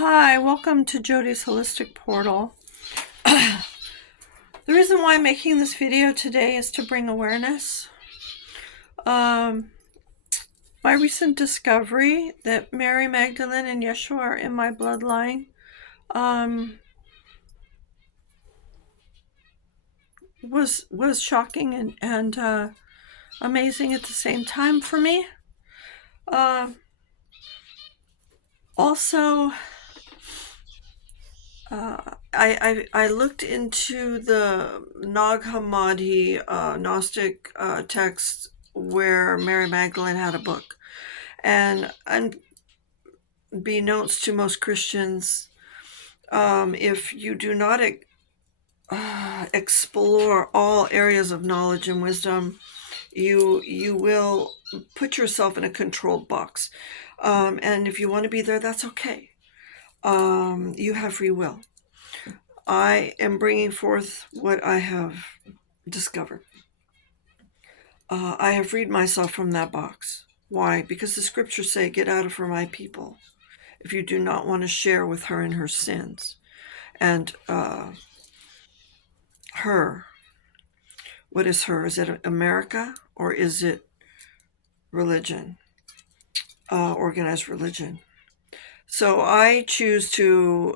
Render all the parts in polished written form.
Hi, welcome to Jody's Holistic Portal. The reason why I'm making this video today is to bring awareness. My recent discovery that Mary Magdalene and Yeshua are in my bloodline was shocking and amazing at the same time for me. Also, I looked into the Nag Hammadi Gnostic text where Mary Magdalene had a book. And unbeknownst to most Christians, if you do not explore all areas of knowledge and wisdom, you will put yourself in a controlled box. And if you want to be there, that's okay. You have free will. I am bringing forth what I have discovered. I have freed myself from that box. Why? Because the scriptures say, get out of her, my people, if you do not want to share with her in her sins. And her, what is her? Is it America or is it religion? Organized religion. So I choose to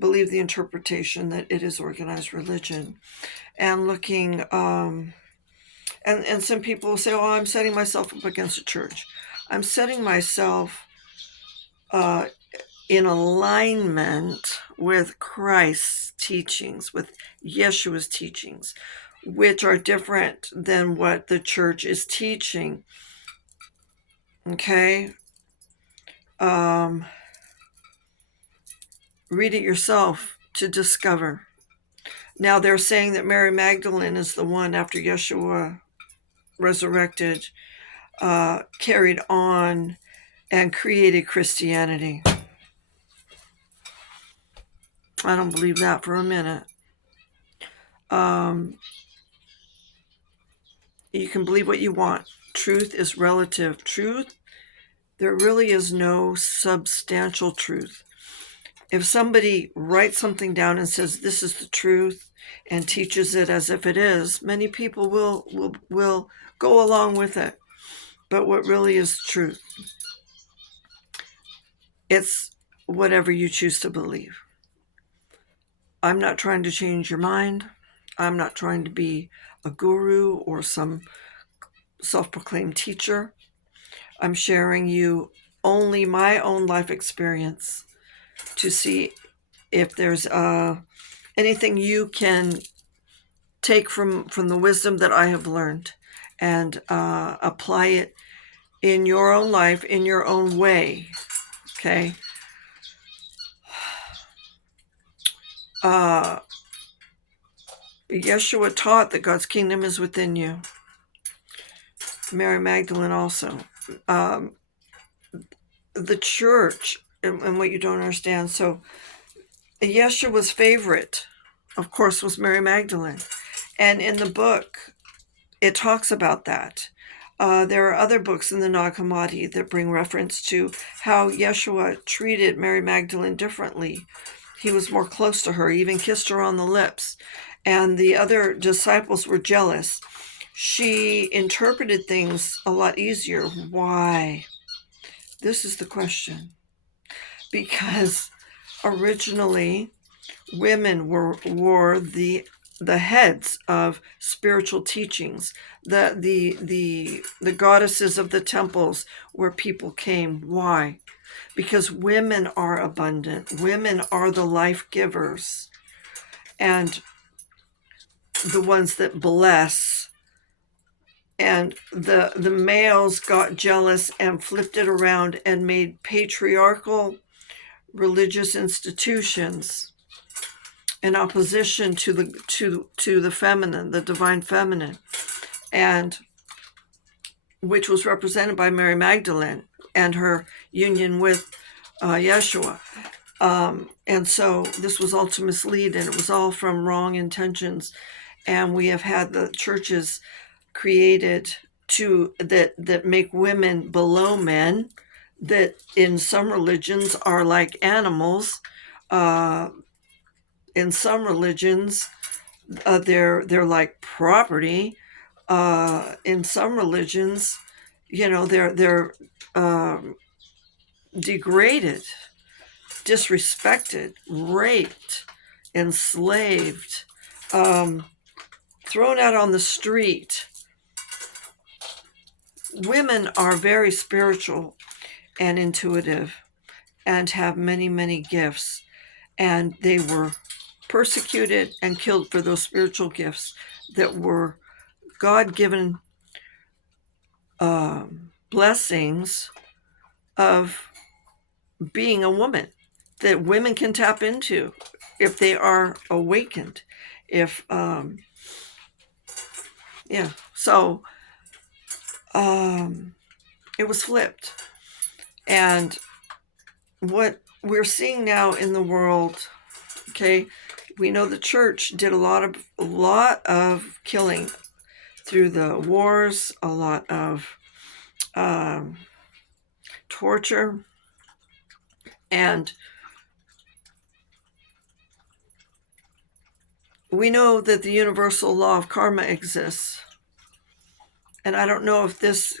believe the interpretation that it is organized religion. And looking, and some people will say, oh, I'm setting myself up against the church. I'm setting myself in alignment with Christ's teachings, with Yeshua's teachings, which are different than what the church is teaching. Okay? Read it yourself to discover. Now they're saying that Mary Magdalene is the one, after Yeshua resurrected, carried on and created Christianity. I don't believe that for a minute. You can believe what you want. Truth is relative. Truth, there really is no substantial truth. If somebody writes something down and says this is the truth and teaches it as if it is, many people will go along with it. But what really is truth? It's whatever you choose to believe. I'm not trying to change your mind. I'm not trying to be a guru or some self-proclaimed teacher. I'm sharing you only my own life experience to see if there's anything you can take from the wisdom that I have learned and apply it in your own life, in your own way. Okay? Yeshua taught that God's kingdom is within you. Mary Magdalene also. The church, and what you don't understand. So Yeshua's favorite, of course, was Mary Magdalene. And in the book, it talks about that. There are other books in the Nag Hammadi that bring reference to how Yeshua treated Mary Magdalene differently. He was more close to her, even kissed her on the lips. And the other disciples were jealous. She interpreted things a lot easier. Why? This is the question. Because originally, women were the heads of spiritual teachings, the goddesses of the temples where people came. Why? Because women are abundant. Women are the life givers and the ones that bless. And the males got jealous and flipped it around and made patriarchal religious institutions in opposition to the feminine, the divine feminine, and which was represented by Mary Magdalene and her union with Yeshua. And so this was all to mislead, and it was all from wrong intentions. And we have had the churches created that make women below men, that in some religions are like animals. In some religions, they're like property. In some religions, they're degraded, disrespected, raped, enslaved, um, thrown out on the street. Women are very spiritual and intuitive and have many, many gifts. And they were persecuted and killed for those spiritual gifts that were God given blessings of being a woman that women can tap into if they are awakened. If, yeah, so it was flipped. And what we're seeing now in the world, okay, we know the church did a lot of killing through the wars, a lot of torture, and we know that the universal law of karma exists. And I don't know if this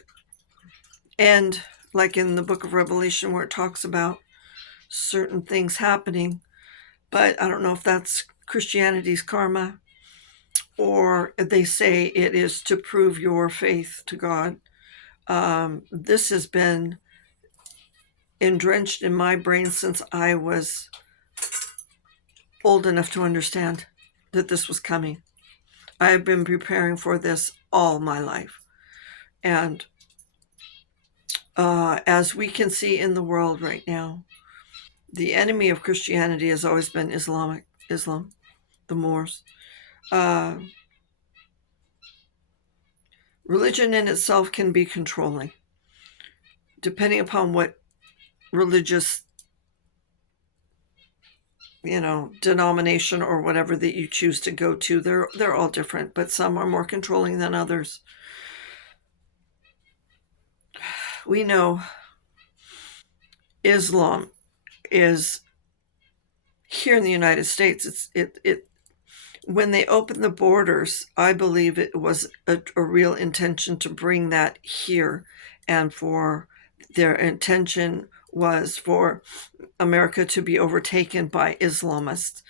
end, like in the book of Revelation where it talks about certain things happening, but I don't know if that's Christianity's karma, or they say it is to prove your faith to God. This has been entrenched in my brain since I was old enough to understand that this was coming. I have been preparing for this all my life. And as we can see in the world right now, the enemy of Christianity has always been Islam, the Moors. Religion in itself can be controlling, depending upon what religious, denomination or whatever that you choose to go to. They're all different, but some are more controlling than others. We know Islam is here in the United States. When they opened the borders, I believe it was a real intention to bring that here, and for their intention was for America to be overtaken by Islamists.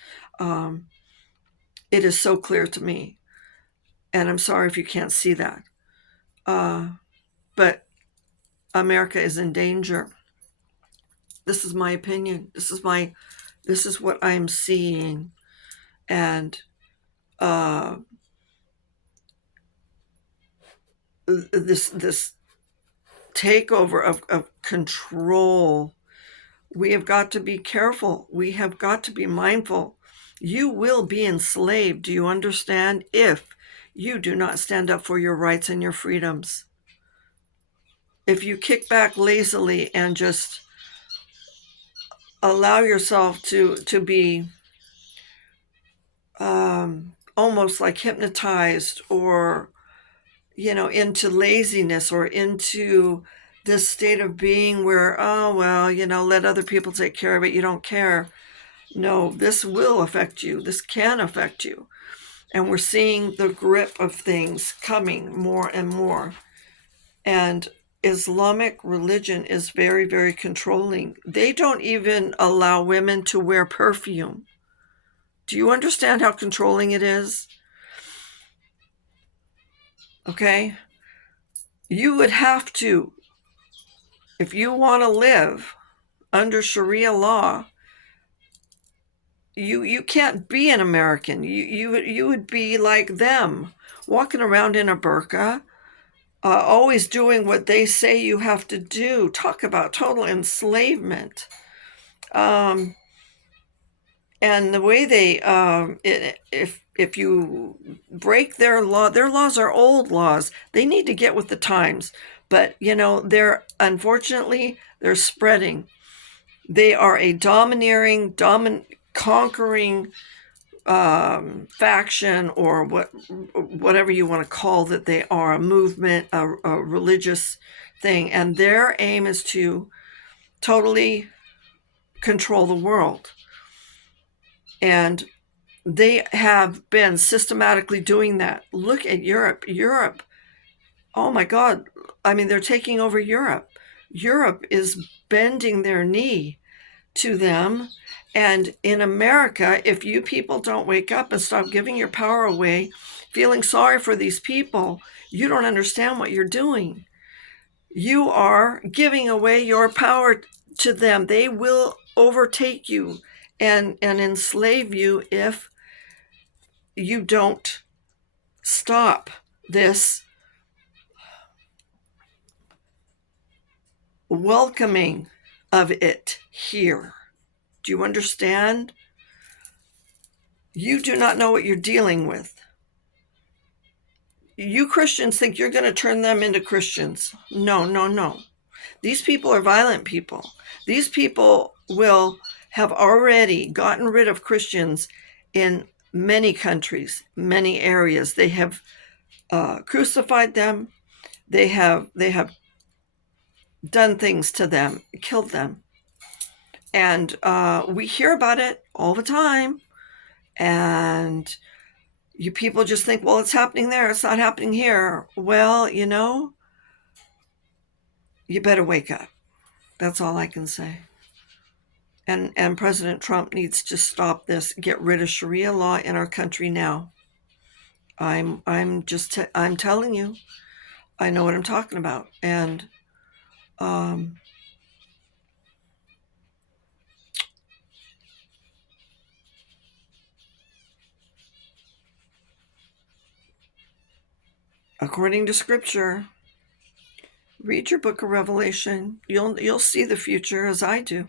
It is so clear to me, and I'm sorry if you can't see that. But America is in danger. This is my opinion. This is what I'm seeing, and this takeover of control. We have got to be careful. We have got to be mindful. You will be enslaved, do you understand, if you do not stand up for your rights and your freedoms. If you kick back lazily and just allow yourself to be almost like hypnotized, or into laziness, or into this state of being where, oh well, let other people take care of it, you don't care. No, this will affect you. This can affect you. And we're seeing the grip of things coming more and more. And Islamic religion is very, very controlling. They don't even allow women to wear perfume. Do you understand how controlling it is? Okay? You would have to, if you want to live under Sharia law, you can't be an American. You would be like them, walking around in a burqa, always doing what they say you have to do. Talk about total enslavement. And the way they, if you break their laws are old laws. They need to get with the times. But unfortunately they're spreading. They are a domineering, conquering faction, or whatever you want to call that they are, a movement, a religious thing, and their aim is to totally control the world. And they have been systematically doing that. Look at Europe. Europe, oh my God. I mean, they're taking over Europe. Europe is bending their knee to them. And in America, if you people don't wake up and stop giving your power away, feeling sorry for these people, you don't understand what you're doing. You are giving away your power to them. They will overtake you and enslave you if you don't stop this welcoming of it here. Do you understand? You do not know what you're dealing with. You Christians think you're going to turn them into Christians. No, no, no. These people are violent people. These people will have already gotten rid of Christians in many countries, many areas. They have crucified them. They have done things to them, killed them. And we hear about it all the time. And you people just think, well, it's happening there. It's not happening here. Well, you know, you better wake up. That's all I can say. And President Trump needs to stop this, get rid of Sharia law in our country now. I'm telling you, I know what I'm talking about. And according to Scripture, read your book of Revelation. You'll see the future as I do.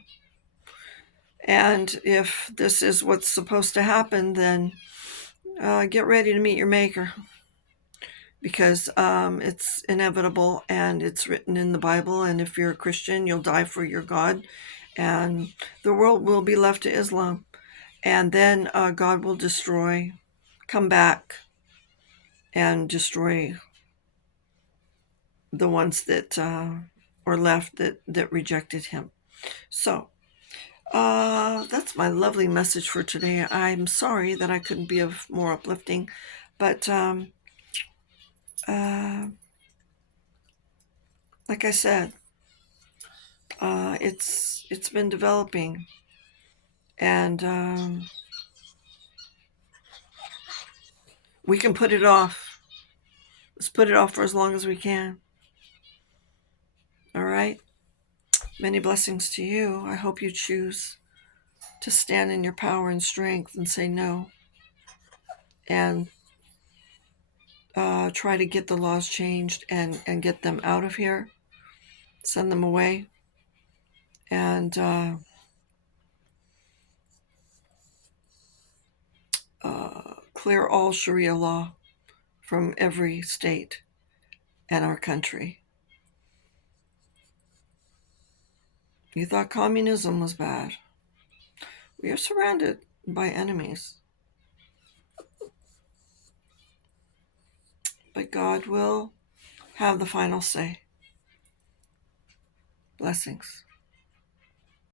And if this is what's supposed to happen, then get ready to meet your Maker, because it's inevitable and it's written in the Bible. And if you're a Christian, you'll die for your God, and the world will be left to Islam. And then God will come back and destroy the ones that are left that rejected him. So that's my lovely message for today. I'm sorry that I couldn't be more uplifting, but like I said, it's been developing, and we can put it off. Let's put it off for as long as we can. All right. Many blessings to you. I hope you choose to stand in your power and strength and say no, and try to get the laws changed and get them out of here, send them away, and clear all Sharia law from every state and our country. You thought communism was bad. We are surrounded by enemies. But God will have the final say. Blessings.